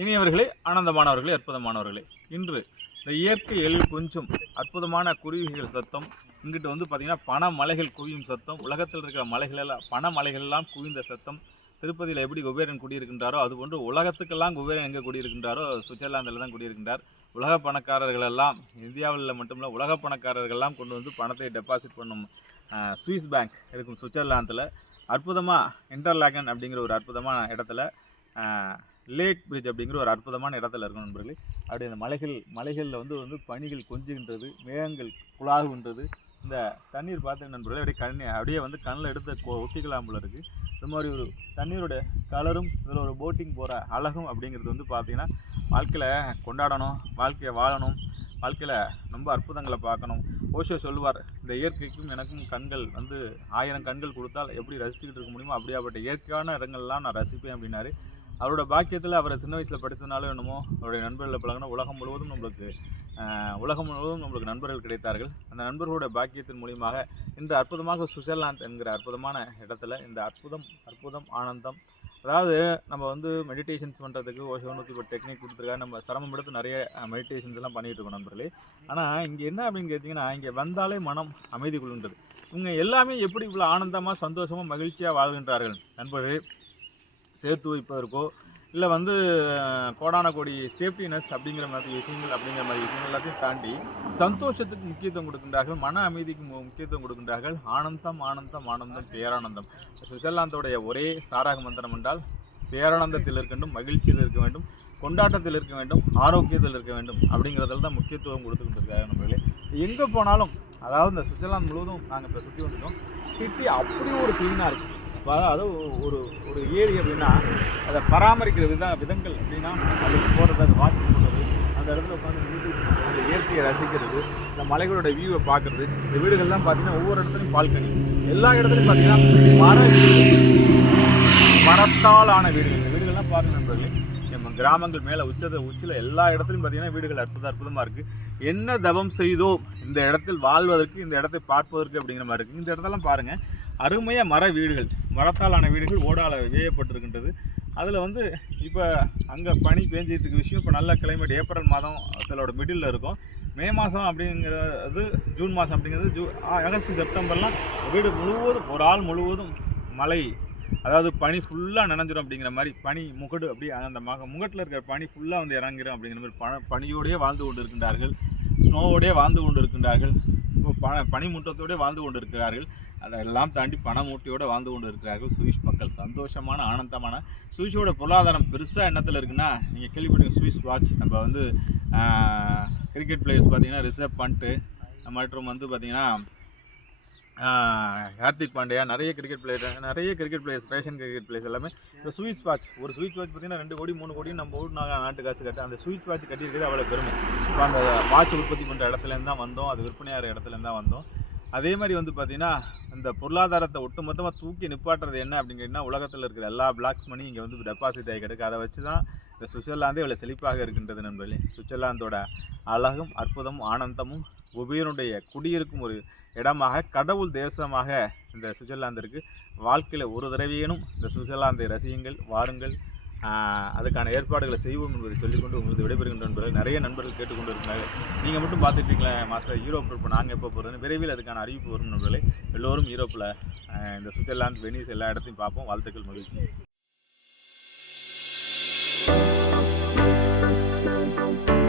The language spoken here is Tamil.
இனியவர்களே ஆனந்தமானவர்களே அற்புதமானவர்களே. இன்று இந்த இயற்கை எழில் கொஞ்சம் அற்புதமான குருவிகள் சத்தம். இங்கிட்டு வந்து பார்த்திங்கன்னா பண மலைகள் குவியும் சத்தம். உலகத்தில் இருக்கிற மலைகள் எல்லாம் பண மலைகள் எல்லாம் குவிந்த சத்தம். திருப்பதியில் எப்படி குபேரன் குடியிருக்கின்றாரோ அதுபோன்று உலகத்துக்கெல்லாம் குபேரன் எங்கே குடியிருக்கின்றாரோ சுவிட்சர்லாந்தில் தான் குடியிருக்கின்றார். உலக பணக்காரர்கள் எல்லாம் இந்தியாவில் மட்டுமில்ல உலக பணக்காரர்கள்லாம் கொண்டு வந்து பணத்தை டெபாசிட் பண்ணும் சுவிஸ் பேங்க் இருக்கும் சுவிட்சர்லாந்தில். அற்புதமாக இன்டர்லாகன் அப்படிங்கிற ஒரு அற்புதமான இடத்துல லேக் பிரிட்ஜ் அப்படிங்கிற ஒரு அற்புதமான இடத்துல இருக்கும் நண்பர்களே. அப்படி அந்த மலைகள் மலைகளில் வந்து வந்து பனிகள் கொஞ்சுகின்றது மேகங்கள் குழாகுன்றது இந்த தண்ணீர் பார்த்து நண்பர்களே அப்படியே கண்ணி அப்படியே வந்து கண்ணில் எடுத்து கொ- போல இருக்குது இந்த மாதிரி ஒரு தண்ணீரோட கலரும் இதில் ஒரு போட்டிங் போகிற அழகும் அப்படிங்கிறது வந்து பார்த்திங்கன்னா வாழ்க்கையில் கொண்டாடணும் வாழ்க்கையை வாழணும் வாழ்க்கையில் ரொம்ப அற்புதங்களை பார்க்கணும். ஓஷோ சொல்லுவார் இந்த இயற்கைக்கும் எனக்கும் கண்கள் வந்து ஆயிரம் கண்கள் கொடுத்தால் எப்படி ரசிச்சுக்கிட்டு இருக்க முடியுமோ அப்படியாப்பட்ட இயற்கையான இடங்கள்லாம் நான் ரசிப்பேன் அப்படின்னாரு. அவரோட பாக்கியத்தில் அவரை சின்ன வயசில் படித்ததுனாலும் என்னமோ அவருடைய நண்பர்களை பழகினா உலகம் முழுவதும் நம்மளுக்கு உலகம் முழுவதும் நம்மளுக்கு நண்பர்கள் கிடைத்தார்கள். அந்த நண்பர்களுடைய பாக்கியத்தின் மூலியமாக இன்று அற்புதமாக சுவிட்சர்லாந்து என்கிற அற்புதமான இடத்துல இந்த அற்புதம் அற்புதம் ஆனந்தம் அதாவது நம்ம வந்து மெடிடேஷன்ஸ் பண்ணுறதுக்கு ஓஷோ நூற்றி இப்போ டெக்னிக் கொடுத்துருக்காங்க நம்ம சிரமம் எடுத்து நிறைய மெடிடேஷன்ஸ் எல்லாம் பண்ணிட்டு இருக்கோம் நண்பர்களே. ஆனால் இங்கே என்ன அப்படின்னு கேட்டிங்கன்னா இங்கே வந்தாலே மனம் அமைதி கொள்கின்றது. இவங்க எல்லாமே எப்படி இவ்வளோ ஆனந்தமாக சந்தோஷமாக மகிழ்ச்சியாக வாழ்கின்றார்கள் நண்பர்களே? சேர்த்து வைப்பதற்கோ இல்லை வந்து கோடான கோடி சேஃப்டினஸ் அப்படிங்கிற மாதிரி விஷயங்கள் அப்படிங்கிற மாதிரி விஷயங்கள் எல்லாத்தையும் தாண்டி சந்தோஷத்துக்கு முக்கியத்துவம் கொடுக்கின்றார்கள் மன அமைதிக்கு மு- முக்கியத்துவம் கொடுக்கின்றார்கள் ஆனந்தம் ஆனந்தம் ஆனந்தம் பேரானந்தம். சுவிட்சர்லாந்தோடைய ஒரே சாராக மந்திரம் என்றால் பேரானந்தத்தில் இருக்க வேண்டும் மகிழ்ச்சியில் இருக்க வேண்டும் கொண்டாட்டத்தில் இருக்க வேண்டும் ஆரோக்கியத்தில் இருக்க வேண்டும் அப்படிங்கிறதுல தான் முக்கியத்துவம் கொடுத்துக்கிட்டு நம்மளே எங்கே போனாலும் அதாவது இந்த சுவிட்சர்லாந்து முழுவதும் நாங்கள் இப்போ சுற்றி வந்துட்டோம் சிட்டி அப்படி ஒரு க்ளீனாக இருக்குது அதாவது ஒரு ஒரு ஏரி அப்படின்னா அதை பராமரிக்கிற வித விதங்கள் அப்படின்னா அதுக்கு போகிறது அதை வாட்ச் பண்ணுறது அந்த இடத்துல உட்காந்து music அந்த இயற்கையை ரசிக்கிறது இந்த மலைகளோட வியூவை பார்க்குறது இந்த வீடுகள்லாம் பார்த்தீங்கன்னா ஒவ்வொரு இடத்துலையும் பால்கனி எல்லா இடத்துலையும் பார்த்தீங்கன்னா மர மரத்தால் ஆன வீடுகள். இந்த வீடுகள்லாம் பாருங்க நண்பர்களே நம்ம கிராமங்கள் மேலே உச்சத உச்சியில் எல்லா இடத்துலையும் பார்த்தீங்கன்னா வீடுகள் அற்புத அற்புதமாக இருக்குது என்ன தவம் செய்தோ இந்த இடத்தில் வாழ்வதற்கு இந்த இடத்தை பார்ப்பதற்கு அப்படிங்கிற மாதிரி இருக்குது இந்த இடத்தெல்லாம் பாருங்கள் அருமையாக மர வீடுகள். மரத்தாலான வீடுகள் ஓடால வேயப்பட்டிருக்கின்றது. அதில் வந்து இப்போ அங்கே பனி பேஞ்சிட்டு இருக்க விஷயம் இப்போ நல்ல கிளைமேட் ஏப்ரல் மாதம் அதோட மிடில் இருக்கும். மே மாதம் அப்படிங்கிறது ஜூன் மாதம் அப்படிங்கிறது ஜூ ஆகஸ்ட் செப்டம்பர்லாம் வீடு முழுவதும் ஒரு ஆள் முழுவதும் மழை. அதாவது பனி ஃபுல்லாக நனைஞ்சிடும் அப்படிங்கிற மாதிரி பனி முகடு அப்படி அந்த மக முகட்டில் இருக்கிற பனி ஃபுல்லாக வந்து இறங்கிடும் அப்படிங்கிற மாதிரி பன பனியோடையே வாழ்ந்து கொண்டு இருக்கின்றார்கள் ஸ்னோவோடயே வாழ்ந்து கொண்டு இருக்கின்றார்கள் ப பனிமூட்டத்தோடு வாழ்ந்து கொண்டு இருக்கிறார்கள் அதெல்லாம் தாண்டி பணமூட்டியோடு வாழ்ந்து கொண்டு இருக்கிறார்கள் சுவிஸ் மக்கள். சந்தோஷமான ஆனந்தமான. சுவிஸோட பொருளாதாரம் பெருசாக என்னத்தில் இருக்குன்னா நீங்கள் கேள்விப்பட்டீங்க சுவிஸ் வாட்ச். நம்ம வந்து கிரிக்கெட் பிளேயர்ஸ் பார்த்தீங்கன்னா ரிசர்வ் பண்ணிட்டு மற்றும் வந்து பார்த்தீங்கன்னா ஹார்திக் பாண்டியா நிறைய கிரிக்கெட் பிளேயர் நிறைய cricket players fashion cricket players எல்லாமே. இந்த ஸ்வீட் வாட்ச் ஒரு ஸ்வீட் வாட்ச் பார்த்தீங்கன்னா ரெண்டு கோடி மூணு கோடி நம்ம ஊர் நாங்கள் நாட்டு காசு கட்ட அந்த ஸ்வீட் வாட்ச் கட்டியிருக்கிறது அவ்வளோ பெருமை. இப்போ அந்த வாட்ச் உற்பத்தி பண்ணுற இடத்துலேருந்து தான் வந்தோம் அது விற்பனையாகிற இடத்துலேருந்து தான் வந்தோம். அதே மாதிரி வந்து பார்த்தீங்கன்னா இந்த பொருளாதாரத்தை ஒட்டுமொத்தமாக தூக்கி நிப்பாட்டுறது என்ன அப்படிங்கன்னா உலகத்தில் இருக்கிற எல்லா பிளாக்ஸ் மணி இங்கே வந்து டெபாசிட் ஆகி கிடக்கு. அதை வச்சு தான் இந்த சுவிட்சர்லாந்தே இவ்வளோ செழிப்பாக இருக்கின்றது நண்பர்களே. சுவிட்சர்லாந்தோட அழகும் அற்புதமும் ஆனந்தமும் உபயனுடைய குடியிருக்கும் ஒரு இடமாக கடவுள் தேசமாக இந்த சுவிட்சர்லாந்து இருக்குது வாழ்க்கையில் ஒரு தடவையேனும் இந்த சுவிட்சர்லாந்தை ரசியுங்கள் வாருங்கள். அதுக்கான ஏற்பாடுகளை செய்வோம் என்பதை சொல்லிக்கொண்டு உங்களுக்கு விடைபெறுகின்ற நண்பர்கள் நிறைய நண்பர்கள் கேட்டுக்கொண்டு இருக்கிறார்கள் நீங்கள் மட்டும் பார்த்துட்டீங்களே மாஸ்டர் யூரோப் இப்போ நாங்கள் எப்போ போகிறதுன்னு விரைவில் அதுக்கான அறிவிப்பு வரும் நண்பர்களே எல்லோரும் யூரோப்பில் இந்த சுவிட்சர்லாந்து வெனிஸ் எல்லா இடத்தையும் பார்ப்போம். வாழ்த்துக்கள் மகிழ்ச்சி.